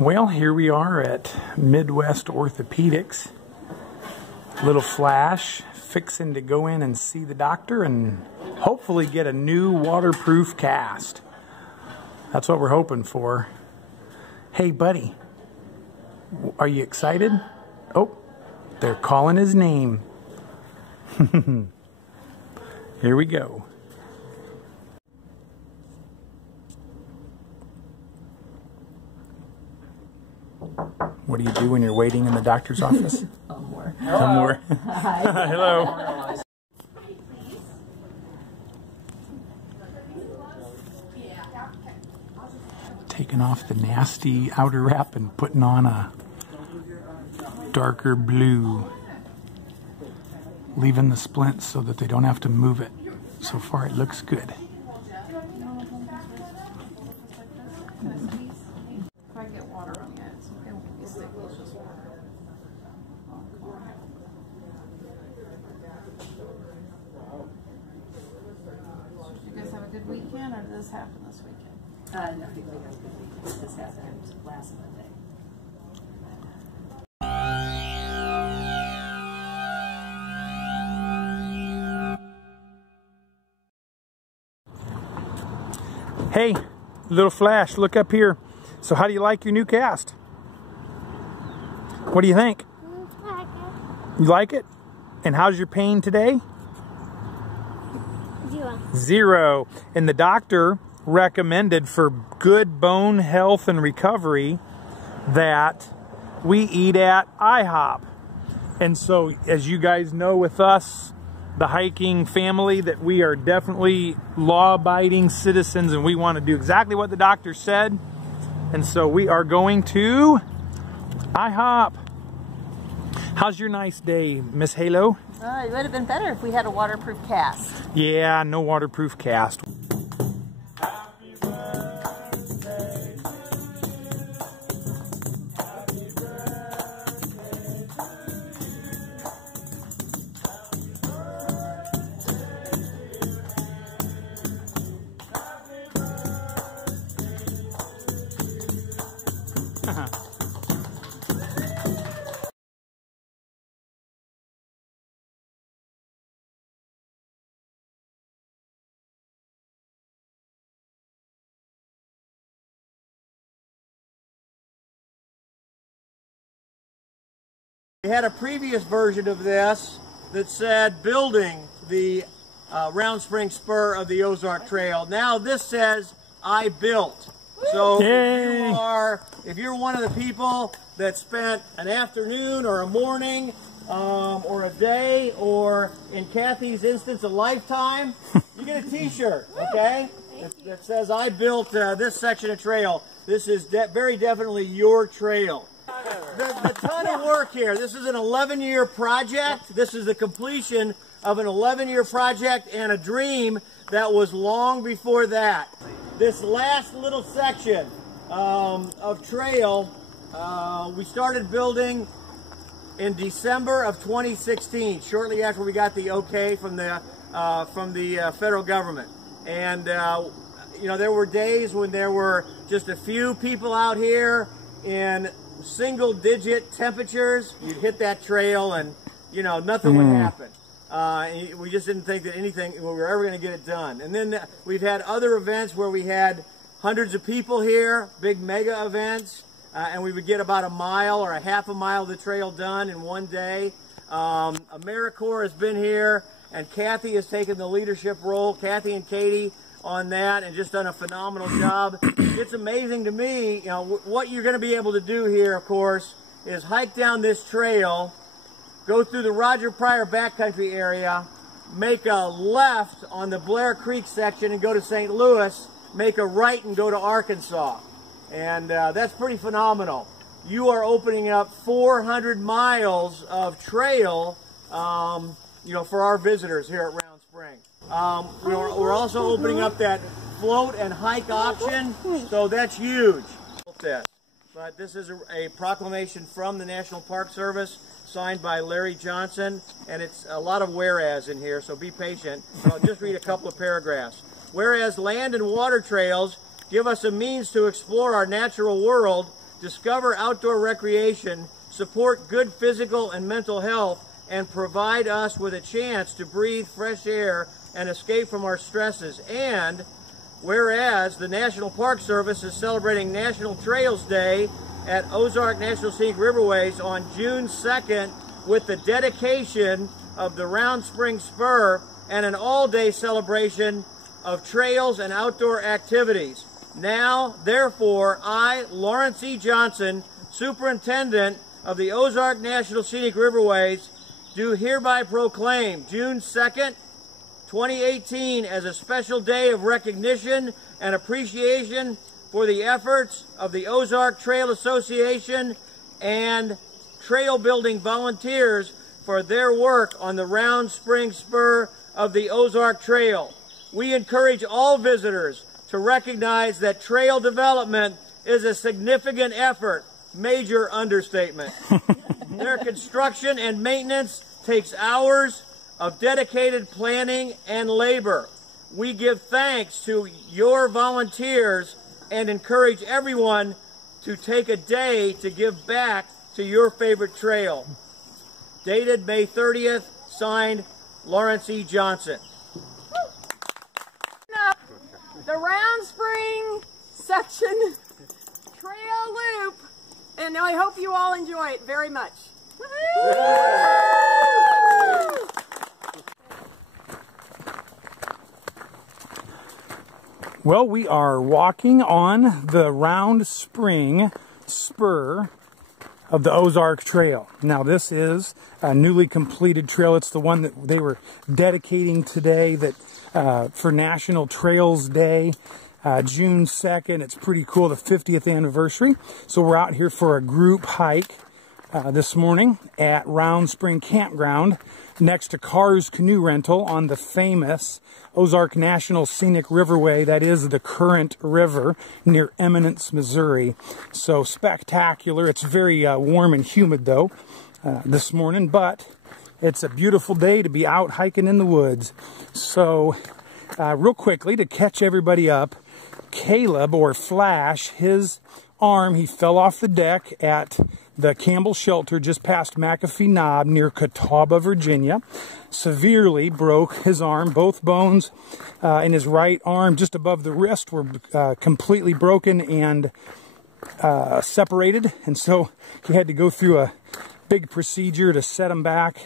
Well, here we are at Midwest Orthopedics. Little flash, fixing to go in and see the doctor and hopefully get a new waterproof cast. That's what we're hoping for. Hey, buddy, are you excited? Oh, they're calling his name. Here we go. What do you do when you're waiting in the doctor's office? More. More. Hi. Hello. Taking off the nasty outer wrap and putting on a darker blue. Leaving the splints so that they don't have to move it. So far it looks good. Good weekend, or did this happen this weekend? No, I think we had a good weekend. This happened last Monday. Hey, little flash, look up here. So how do you like your new cast? What do you think? You like it? And how's your pain today? 0. And the doctor recommended for good bone health and recovery that we eat at IHOP. And so, as you guys know with us, the hiking family, that we are definitely law-abiding citizens and we want to do exactly what the doctor said. And so we are going to IHOP. How's your nice day, Miss Halo? It would have been better if we had a waterproof cast. Yeah, no waterproof cast. Happy birthday. Happy birthday. We had a previous version of this that said building the Round Spring Spur of the Ozark Trail. Now this says I built. So if you're one of the people that spent an afternoon or a morning or a day, or in Kathy's instance a lifetime, you get a t-shirt, okay? That says I built this section of trail. This is very definitely your trail. The ton of work here. This is an 11-year project. This is the completion of an 11-year project and a dream that was long before that. This last little section of trail, we started building in December of 2016, shortly after we got the okay from the federal government. And you know, there were days when there were just a few people out here in single-digit temperatures. You'd hit that trail and, you know, nothing would happen. We just didn't think that we were ever going to get it done. And then we've had other events where we had hundreds of people here, big mega events, and we would get about a mile or a half a mile of the trail done in one day. AmeriCorps has been here, and Kathy has taken the leadership role, Kathy and Katie, on that, and just done a phenomenal job. It's amazing to me, you know, what you're going to be able to do here, of course, is hike down this trail, go through the Roger Pryor backcountry area, make a left on the Blair Creek section and go to St. Louis, make a right and go to Arkansas. And that's pretty phenomenal. You are opening up 400 miles of trail, you know, for our visitors here at Round Spring. We're also opening up that float and hike option, so that's huge. But this is a proclamation from the National Park Service, signed by Larry Johnson, and it's a lot of whereas in here, so be patient. I'll just read a couple of paragraphs. Whereas land and water trails give us a means to explore our natural world, discover outdoor recreation, support good physical and mental health, and provide us with a chance to breathe fresh air and escape from our stresses. And whereas the National Park Service is celebrating National Trails Day at Ozark National Scenic Riverways on June 2nd with the dedication of the Round Spring Spur and an all-day celebration of trails and outdoor activities. Now, therefore, I, Lawrence E. Johnson, Superintendent of the Ozark National Scenic Riverways, do hereby proclaim June 2nd, 2018 as a special day of recognition and appreciation for the efforts of the Ozark Trail Association and trail building volunteers for their work on the Round Spring Spur of the Ozark Trail. We encourage all visitors to recognize that trail development is a significant effort, major understatement. Their construction and maintenance takes hours of dedicated planning and labor. We give thanks to your volunteers and encourage everyone to take a day to give back to your favorite trail. Dated May 30th, signed Lawrence E. Johnson. The Round Spring section trail loop, and I hope you all enjoy it very much. Well, we are walking on the Round Spring Spur of the Ozark Trail. Now, this is a newly completed trail. It's the one that they were dedicating today that for National Trails Day, June 2nd. It's pretty cool, the 50th anniversary. So we're out here for a group hike this morning at Round Spring Campground next to Carr's Canoe Rental on the famous Ozark National Scenic Riverway. That is the current river near Eminence, Missouri. So spectacular. It's very warm and humid though this morning, but it's a beautiful day to be out hiking in the woods. So real quickly to catch everybody up, Caleb, or Flash, his arm, he fell off the deck at the Campbell Shelter just past McAfee Knob near Catawba, Virginia. Severely broke his arm. Both bones in his right arm just above the wrist were completely broken and separated, and so he had to go through a big procedure to set him back.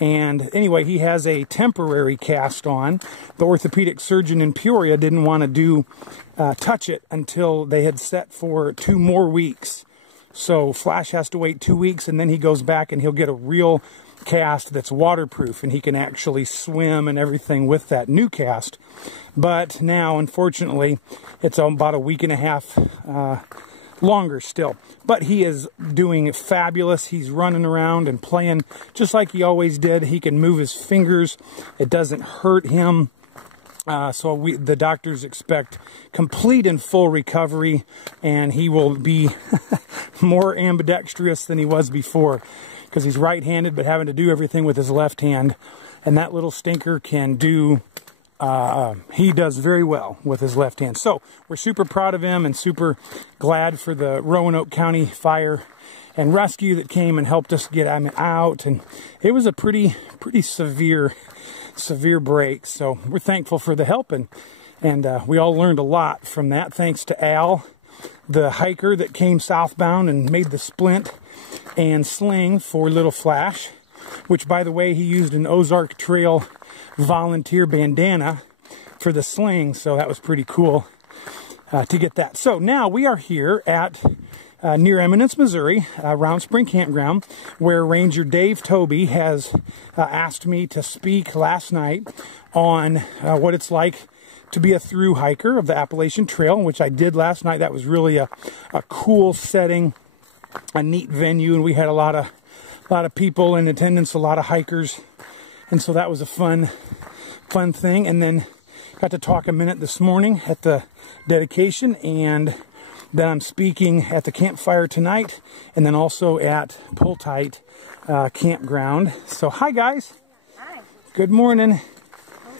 And anyway, he has a temporary cast on. The orthopedic surgeon in Peoria didn't want to touch it until they had set for 2 more weeks. So Flash has to wait 2 weeks, and then he goes back and he'll get a real cast that's waterproof, and he can actually swim and everything with that new cast. But now, unfortunately, it's about a week and a half longer still. But he is doing fabulous. He's running around and playing just like he always did. He can move his fingers. It doesn't hurt him. So the doctors expect complete and full recovery, and he will be more ambidextrous than he was before, because he's right-handed but having to do everything with his left hand. And that little stinker can do, he does very well with his left hand. So we're super proud of him and super glad for the Roanoke County Fire and Rescue that came and helped us get him out. And it was a pretty severe break. So we're thankful for the help, and we all learned a lot from that. Thanks to Al, the hiker that came southbound and made the splint and sling for little Flash, which, by the way, he used an Ozark Trail volunteer bandana for the sling, so that was pretty cool to get that. So now we are here at near Eminence, Missouri, Round Spring Campground, where Ranger Dave Toby has asked me to speak last night on what it's like to be a through hiker of the Appalachian Trail, which I did last night. That was really a cool setting, a neat venue, and we had a lot of people in attendance, a lot of hikers, and so that was a fun thing. And then got to talk a minute this morning at the dedication, and then I'm speaking at the campfire tonight, and then also at Pull Tight Campground. So hi guys. Hi. Good morning. Oh,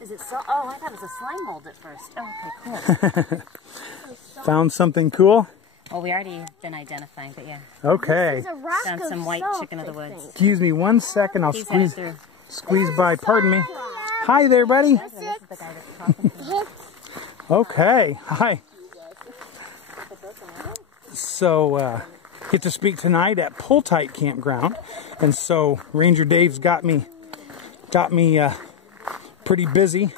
is it so? Oh, I thought it was a slime mold at first. Oh, okay, cool. Found something cool? Well, we already been identifying, but yeah. Okay. Found some white chicken of the woods. Excuse me 1 second. I'll He's headed squeeze through. by. Pardon me. Hi there, buddy. This is the guy that's talking to me. Okay. Hi. So, get to speak tonight at Pull Tight Campground, and so Ranger Dave's got me pretty busy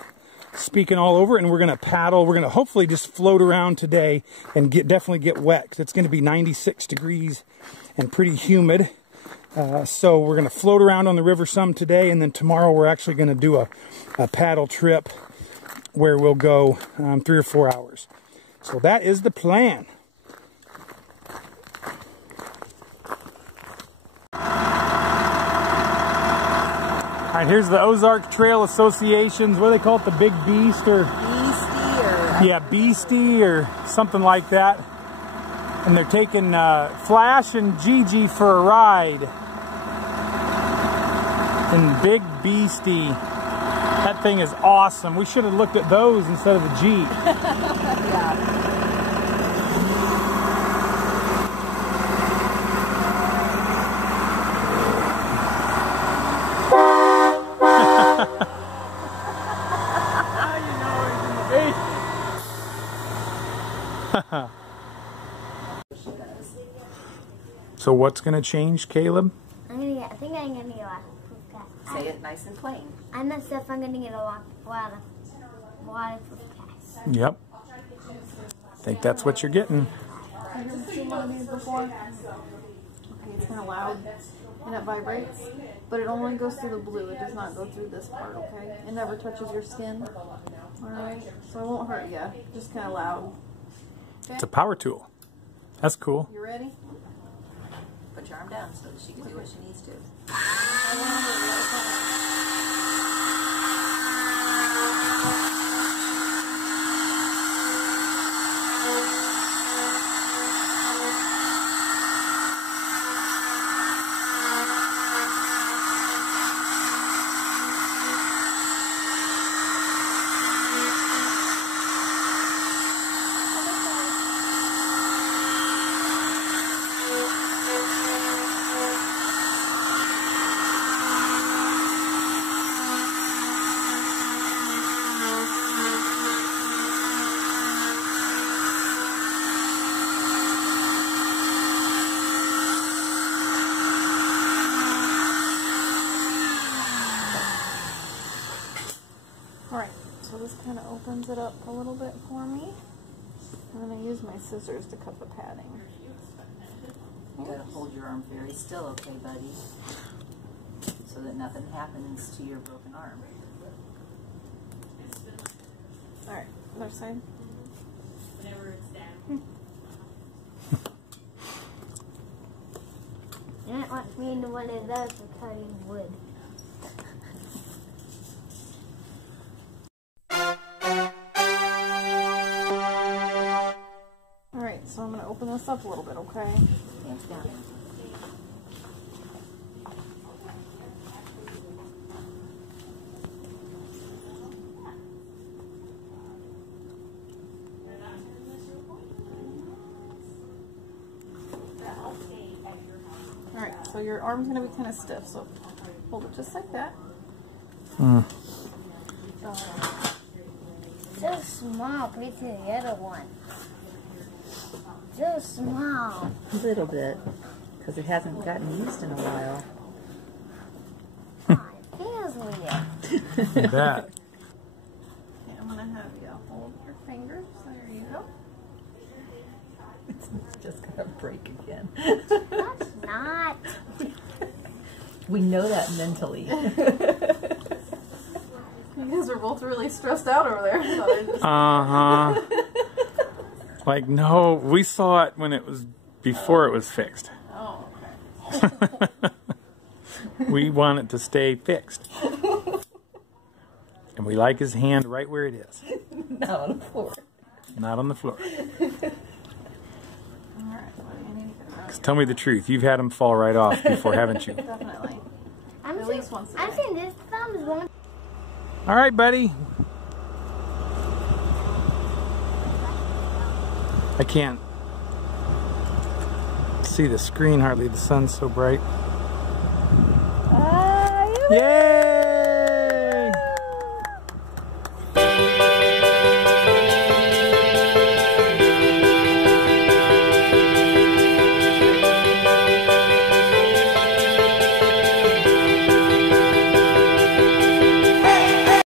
speaking all over, and we're gonna paddle. We're gonna hopefully just float around today and definitely get wet, because it's gonna be 96 degrees and pretty humid. So we're gonna float around on the river some today, and then tomorrow we're actually gonna do a paddle trip where we'll go 3 or 4 hours. So that is the plan. All right, here's the Ozark Trail Association's, what do they call it, the Big Beast, or? Beastie or... Yeah, Beastie or something like that. And they're taking Flash and Gigi for a ride in Big Beastie. That thing is awesome. We should have looked at those instead of the Jeep. Yeah. So what's going to change, Caleb? I think I'm gonna get a waterproof cast. Say it nice and plain. I messed up. I'm gonna get a waterproof cast. Yep. I think that's what you're getting. Have you ever seen one of these before? Okay, it's kind of loud and it vibrates, but it only goes through the blue. It does not go through this part, okay? It never touches your skin. Alright, so it won't hurt you. Just kind of loud. Okay? It's a power tool. That's cool. You ready? Put your arm down so that she can do what she needs to. Alright, so this kind of opens it up a little bit for me. I'm going to use my scissors to cut the padding. You gotta hold your arm very still, okay, buddy? So that nothing happens to your broken arm. Alright, other side. You might want me into one of those for cutting wood. Alright, so I'm going to open this up a little bit, okay? Hands down. Alright, so your arm's going to be kind of stiff, so hold it just like that. So small compared to the other one. So small. A little bit, because it hasn't gotten used in a while. Oh, it feels weird. Look at that. Okay, I'm going to have you hold your fingers. There you go. It's just gonna break again. That's not. We know that mentally. You guys are both really stressed out over there. So I just... Uh-huh. Like, no, we saw it when it was, before it was fixed. Oh, okay. We want it to stay fixed. And we like his hand right where it is. Not on the floor. Not on the floor. Alright, what do you need to get 'Cause tell me the truth, you've had him fall right off before, haven't you? Definitely. I'm At least once a I've day. seen this thumbs one. All right, buddy. I can't see the screen hardly. The sun's so bright. Yay!